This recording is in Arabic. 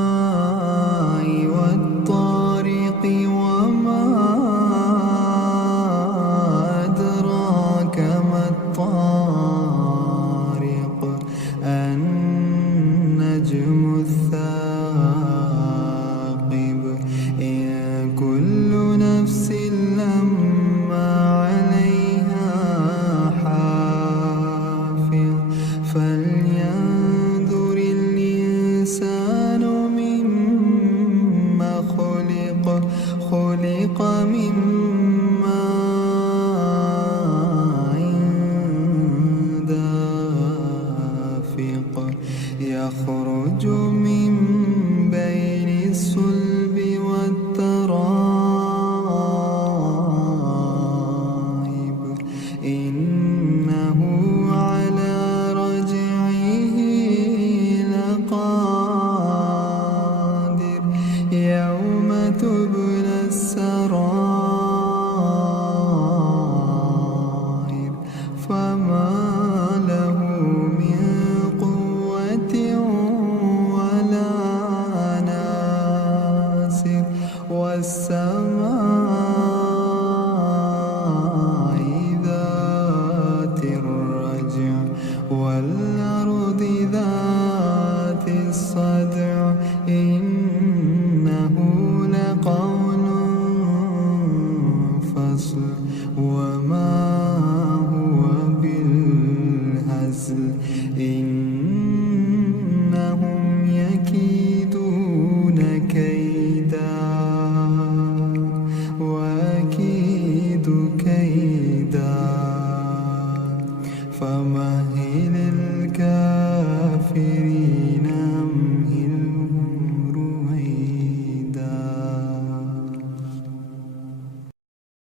والسماء والطارق وما أدراك ما الطارق النجم الثاقب إن كل نفس لما عليها حافظ فلينظر الإنسان مما خلق من ماء دافق يخرج من بين الصلب والترائب إنه على رجعه لقادر يوم تبلى السرائر فما له من قوة ولا ناصر والسماء ذات الرجع والأرض ذات الصدع إنه لقول فصل وما هو بالهزل إنهم يكيدون كيدا وأكيد كيدا فمهل الكافرين